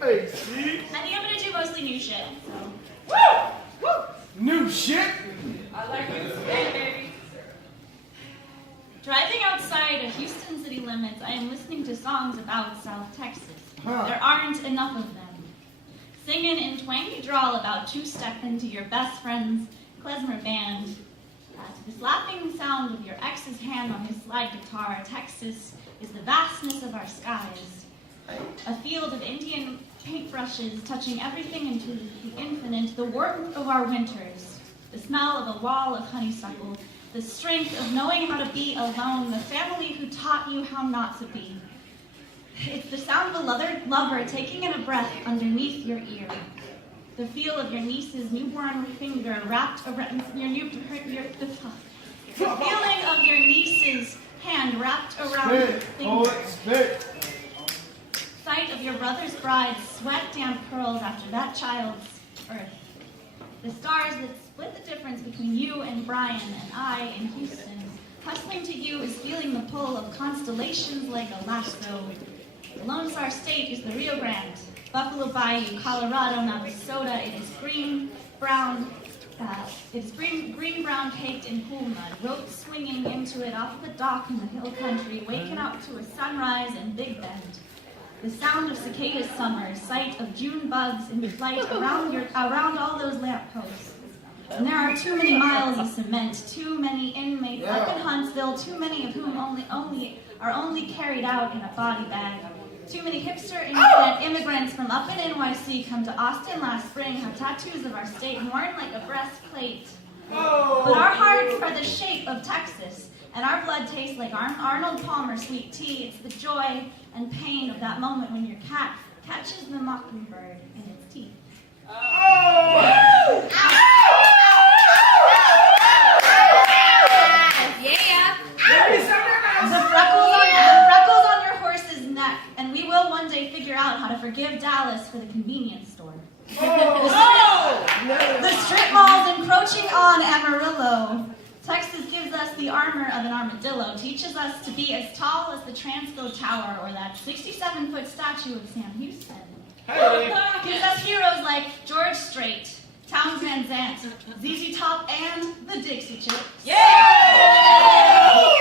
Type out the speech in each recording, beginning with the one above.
Hey, see? I think I'm gonna do mostly new shit, so. Woo! Woo! New shit? I like this shit, baby. Driving outside of Houston city limits, I am listening to songs about South Texas. Huh. There aren't enough of them. Singing in twangy drawl about two-step into your best friend's klezmer band. To the slapping sound of your ex's hand on his slide guitar, Texas is the vastness of our skies. A field of Indian paintbrushes touching everything into the infinite, the warmth of our winters, the smell of a wall of honeysuckle, the strength of knowing how to be alone, the family who taught you how not to be. It's the sound of a lover taking in a breath underneath your ear. The feel of your niece's newborn finger wrapped around the feeling of your niece's hand wrapped around your finger. Spit. Sight of your brother's bride's sweat-damp curls after that child's birth. The stars that split the difference between you and Brian and I in Houston. Hustling to you is feeling the pull of constellations like a lasso. The Lone Star State is the Rio Grande. Buffalo Bayou, Colorado, Navasota. It is green-brown caked in cool mud. Ropes swinging into it off the dock in the hill country. Waking up to a sunrise in Big Bend. The sound of cicadas summer, sight of June bugs in flight around all those lampposts. And there are too many miles of cement, too many inmates up in Huntsville, too many of whom are only carried out in a body bag. Too many hipster immigrants from up in NYC come to Austin last spring, have tattoos of our state worn like a breastplate. Oh. But our hearts are the shape of Texas, and our blood tastes like Arnold Palmer sweet tea. It's the joy and pain of that moment when your cat catches the mockingbird in its teeth. Oh. Yeah. The freckles on your horse's neck, and we will one day figure out how to forgive Dallas for the convenience store. The strip malls encroaching on Amarillo. Texas gives us the armor of an armadillo, teaches us to be as tall as the Transco Tower or that 67-foot statue of Sam Houston. Hey. Gives us heroes like George Strait, Townes Van Zandt, ZZ Top, and the Dixie Chicks. Yeah!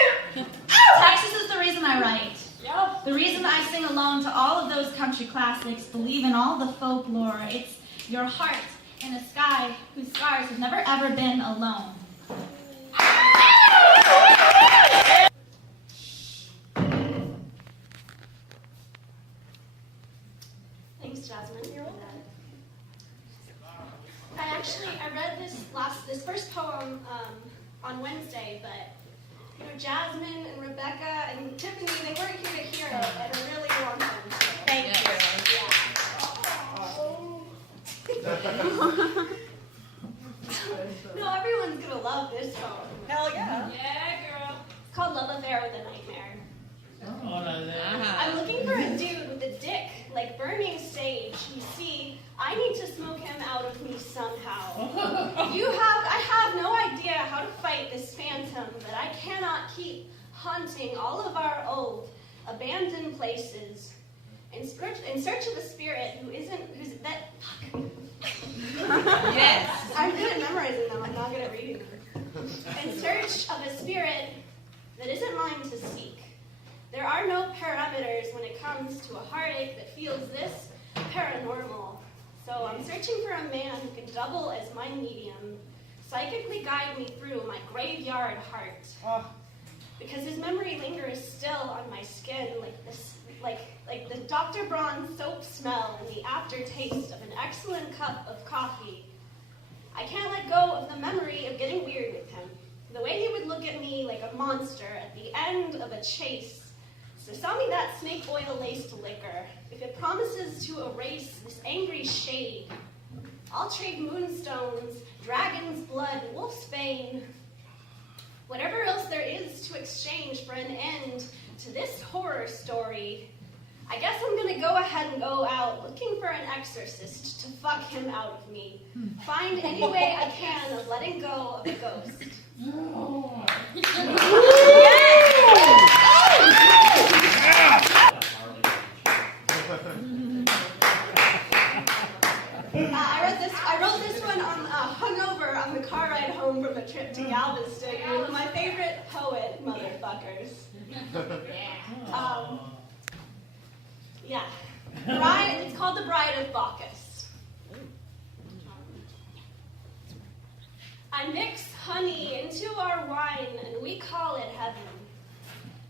Texas is the reason I write. Yep. The reason I sing along to all of those country classics, believe in all the folklore. It's your heart in a sky whose stars have never ever been alone. Thanks, Jasmine. You're welcome. I read this first poem on Wednesday, but Jasmine and Rebecca and Tiffany, they weren't here to hear it, and I really want them to. Thank you. No, everyone's gonna love this poem. Hell yeah. Yeah, girl. It's called Love Affair with a Nightmare. Uh-huh. I'm looking for a dude with a dick, like burning sage. You see, I need to smoke him out of me somehow. I have no idea how to fight this phantom that I cannot keep haunting all of our old, abandoned places. In search of a spirit who's that, fuck. Yes. I'm good at memorizing them, I'm not good at reading them. In search of a spirit that isn't mine to seek. There are no parameters when it comes to a heartache that feels this paranormal. So I'm searching for a man who can double as my medium, psychically guide me through my graveyard heart. Because his memory lingers still on my skin like the Dr. Braun soap smell and the aftertaste of an excellent cup of coffee. I can't let go of the memory of getting weird with him. The way he would look at me like a monster at the end of a chase. So sell me that snake oil-laced liquor. If it promises to erase this angry shade, I'll trade moonstones, dragon's blood, wolf's bane, whatever else there is to exchange for an end to this horror story. I guess I'm gonna go ahead and go out looking for an exorcist to fuck him out of me. Find any way I can of letting go of a ghost. Yeah! motherfuckers. Oh. Yeah. It's called the Bride of Bacchus. I mix honey into our wine and we call it heaven.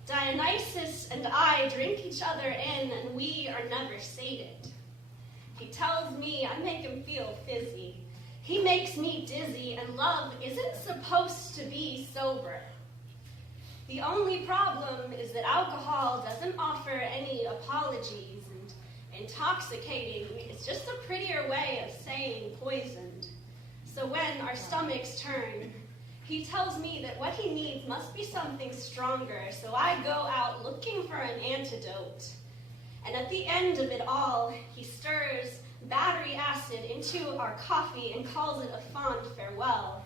Dionysus and I drink each other in and we are never sated. He tells me I make him feel fizzy. He makes me dizzy and love isn't supposed to be sober. The only problem is that alcohol doesn't offer any apologies and intoxicating is just a prettier way of saying poisoned. So when our stomachs turn, he tells me that what he needs must be something stronger, so I go out looking for an antidote. And at the end of it all, he stirs battery acid into our coffee and calls it a fond farewell.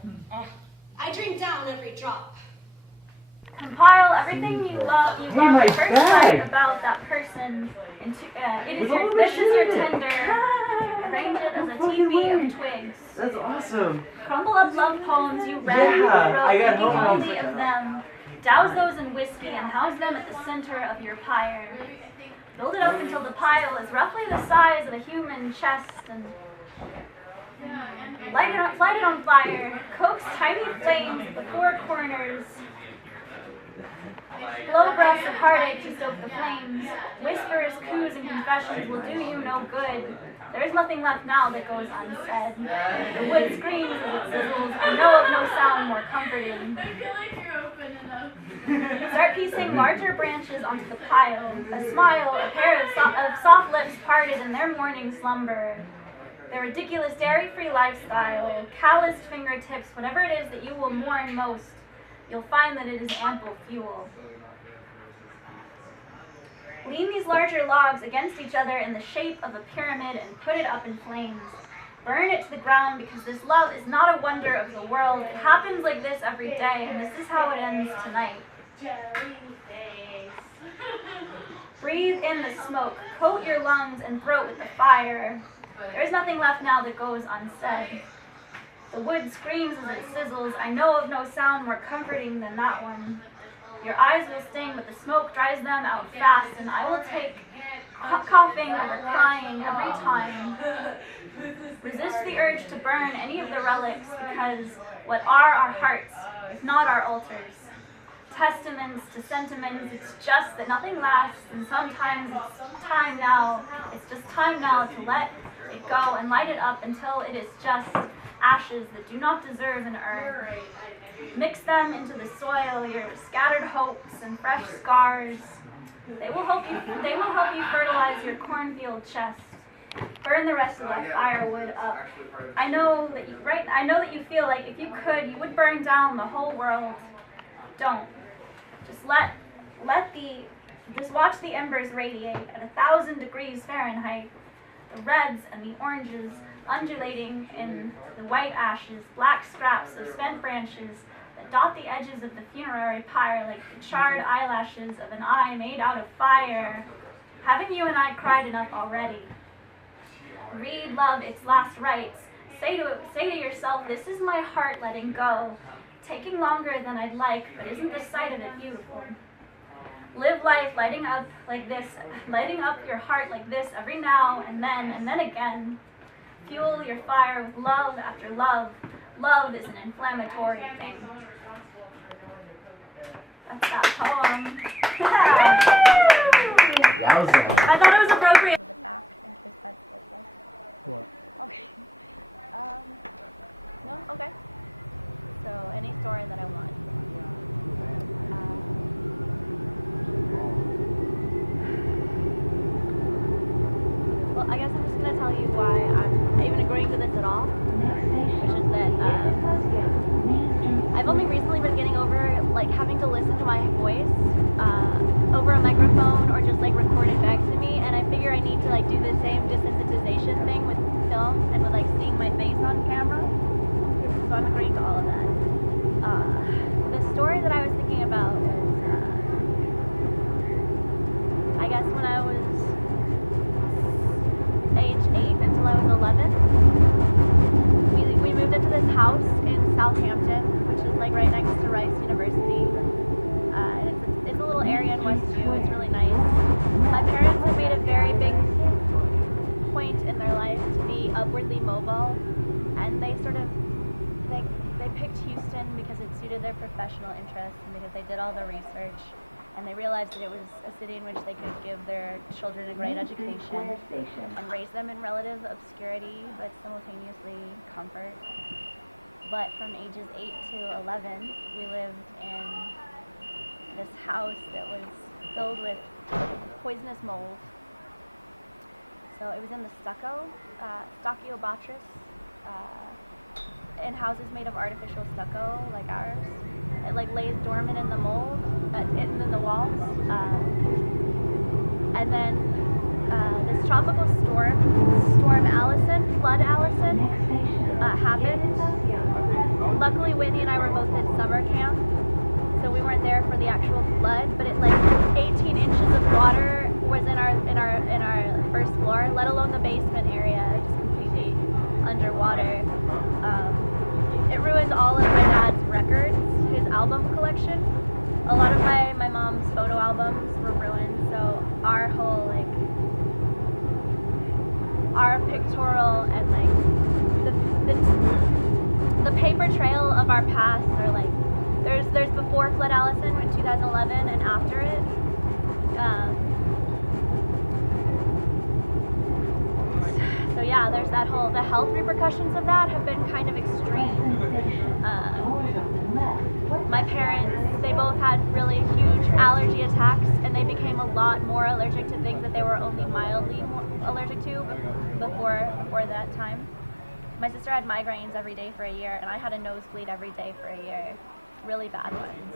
I drink down every drop. Compile everything you love my at first bag. sight about that person into this is your Tinder. Arrange it as a teepee of twigs. That's awesome. Crumble up love poems you read Yeah, I got thinking home. only of them. Douse those in whiskey and house them at the center of your pyre. Build it up until the pile is roughly the size of a human chest and light it on fire. Coax tiny flames at the four corners. Blow breaths of heartache to stoke the flames. Whispers, coos, and confessions will do you no good. There is nothing left now that goes unsaid. The wood screams as it sizzles. I know of no sound more comforting. I feel like you're open enough. Start piecing larger branches onto the pile. A smile, a pair of soft lips parted in their morning slumber. Their ridiculous dairy-free lifestyle, calloused fingertips, whatever it is that you will mourn most, you'll find that it is ample fuel. Lean these larger logs against each other in the shape of a pyramid and put it up in flames. Burn it to the ground because this love is not a wonder of the world. It happens like this every day, and this is how it ends tonight. Breathe in the smoke, coat your lungs and throat with the fire. There is nothing left now that goes unsaid. The wood screams as it sizzles. I know of no sound more comforting than that one. Your eyes will sting, but the smoke dries them out fast, and I will take coughing over crying every time. Resist the urge to burn any of the relics, because what are our hearts, if not our altars? Testaments to sentiments, it's just that nothing lasts, and sometimes it's time now. It's just time now to let it go and light it up until it is just ashes that do not deserve an urn. Mix them into the soil, your scattered hopes and fresh scars. They will help you fertilize your cornfield chest. Burn the rest of that firewood up. I know that you feel like if you could, you would burn down the whole world. Don't. Just watch the embers radiate at 1,000 degrees Fahrenheit. The reds and the oranges undulating in the white ashes, black scraps of spent branches that dot the edges of the funerary pyre like the charred eyelashes of an eye made out of fire. Haven't you and I cried enough already? Read love its last rites. Say to yourself, this is my heart letting go. Taking longer than I'd like, but isn't the sight of it beautiful? Live life lighting up your heart like this every now and then again. Fuel your fire with love after love. Love is an inflammatory thing. That's that poem. Wowza. I thought it was appropriate. The back and twist that like this. What? Okay. No? Okay. So, any story that I want. Well, I guess I'm just going to tell you why I'm even agreeing to this at all. Which is that I've only recently been getting over like having to listen to my voice over a microphone or just like recorded back to me, and I figure I need to like do the same desensitization thing with film and with like seeing my face on camera. So I'm agreeing to all of that. The story that I was thinking about was, I guess when I was age 8 until I was 11, we moved into this house in Southampton, which is like right next to Rice University, and it's a trust you. It's really nice. My parents have made a very big point in their life to be upwardly mobile, and they sort of they picked Houston because it suited their professional interests and because they did all the research, and they realized that it was a city in which they could give their children a great education and raise them in relative obscurity but simultaneously comfort. But from ages 8 to 11, we lived in this house that was filled with poisonous mold. So it was in the stucco, Stachybotrys, in houses made of artificial stucco like ours. It like lays dormant in the mold, in the walls. And then this tropical storm Allison, Flood Allison, happened. Luckily, Whitney and I were both at summer camp, so we weren't there for the actual flood. But it like 18 inches of water was in our first floor, let alone the basement area, just completely underwater. It ruined all of my dad's records, his album collection. A lot of my mom's photo albums were ruined, so our whole our pictorial and the paper trail of our past are like there's before Flood Allison in 2011 and after it. So yeah, there's that whole, the health repercussions of that have been kind of extreme. My parents, they both had really huge allergy attacks, and they became a lot more allergic to things that they were only mildly more allergic to before that time. My sister had migraines every day for a year, and I had a nosebleed every day for a year, really bad ones.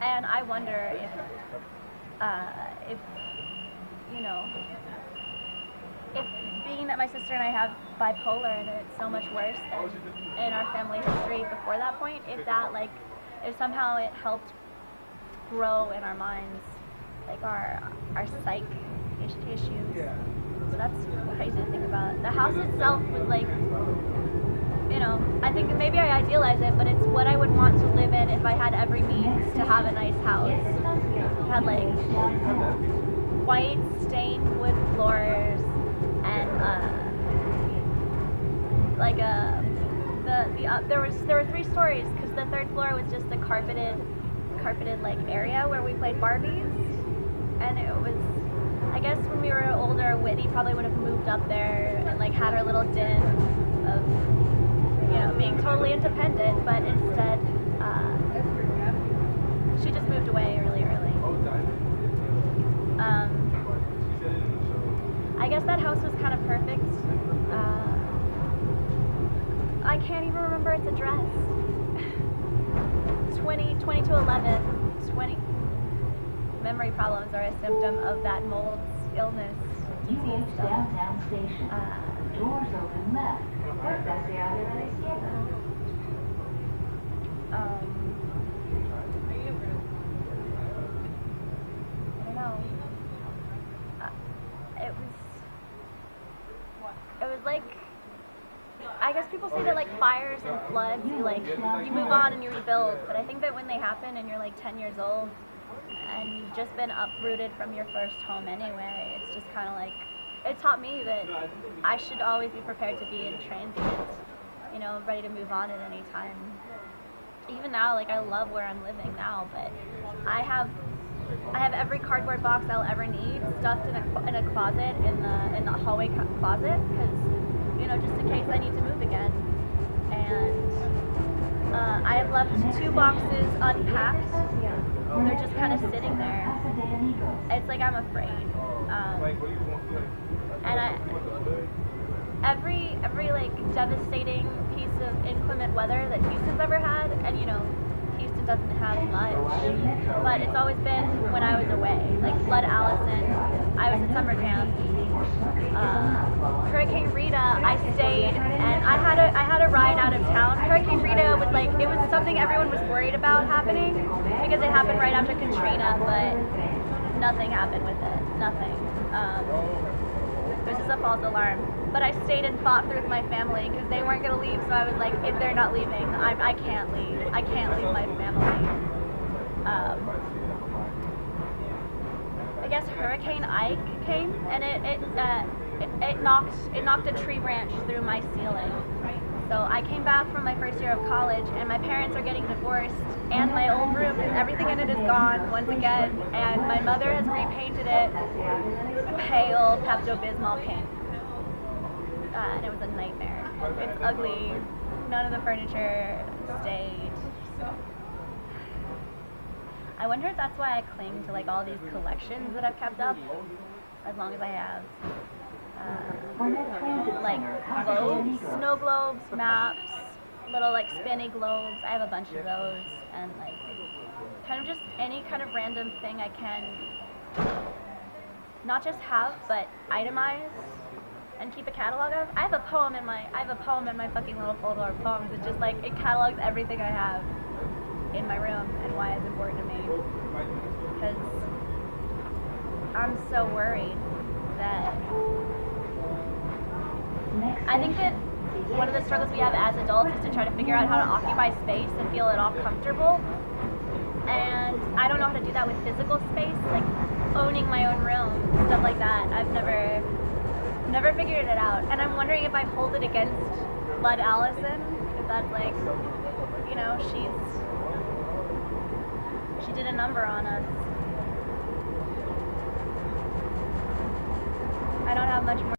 And I wonder if you know, if being that my sister and I have bipolar and it's so much worse than in our family history before that point, if somehow it helped grow in our minds, like our psych issues. So that's crazy to think about. The house itself was like, you know, I think maybe I idealize it, but it's what I would want to live in if I had every means to have a nice house. It had like white stained wood floors and there were 3 stories because the 3rd floor was just a carpeted like area where we played Barbies, and it was, I guess when we were older, Whitney probably would have moved up there and like had her little den of, you know, being totally independent, but instead she just moved away really early. I guess that house was kind of perfect. I can't even remember its address. 20 to 11. 20. Memory problems are a symptom of that mold's illness. Disease stuff. Downtown station. Doors open left. Puerta se abre a la izquierda. I don't know. It was like, I guess people say that like fires and floods, you move on and you rebuild, but I think that when they happen and you're like 10 years old and you've just been uprooted from your first home anyway, it's just kind of like, it taught me that I should always be prepared to be in transient, you know, ready to move on at any time. Even now, like I love where I'm living now, but I have every cardboard box I'll ever need stuffed in a closet in the hallway closet, because, you know, just in case I need to move again. And I have left 2 boxes unpacked. They're just kind of sitting there. It's like I'm afraid. And every like devastating piece of inclement weather that Houston's ever had, and you know, Houston doesn't have much, but it's always been when I was away. Like Flood Allison, I was at summer camp. Hurricane Rita, I stayed, and I had a ride out of town. Hurricane Rita was like, it was something everyone was worried about happening because it happened right after Katrina, but nothing happened with it. Nothing. It was just a false alarm. But I stayed and fought through with my family because they weren't going to leave, so I was like, if they're not leaving, I can't leave. I can't leave my family. guess Hurricane Ike came and it knocked a tree branch through my ceiling. So I came back from my first year of college, and my parents are getting divorced, and my old room, everything in it is gone once again, and my mother has repainted it pale Pepto-Bismol pink. And it was a nightmare. It's ugly. None of the furniture stayed. I wonder if that's why I cling to like all these collections that I've kept up as long as I have. Like globes, snow globes, maps, little like spinny globes. I have a bunch of those, and like kind of just any kind of random thing I can not just have but itemize and keep a catalog of. I have a poem in my fucking little folder of poems. It just like it catalogs everything I have in my room and why it's important to me. Because I'm so worried that I think that one of the struggles we have as adults is to try to figure out how to occupy space and feel it all comfortable. And I don't know how to do that with physical space, like owning my own room, stuff like that. I've never figured it out. And I'm wondering if I hold it against Blood Allison, if that's like, you know, she did a number on us. I don't have much more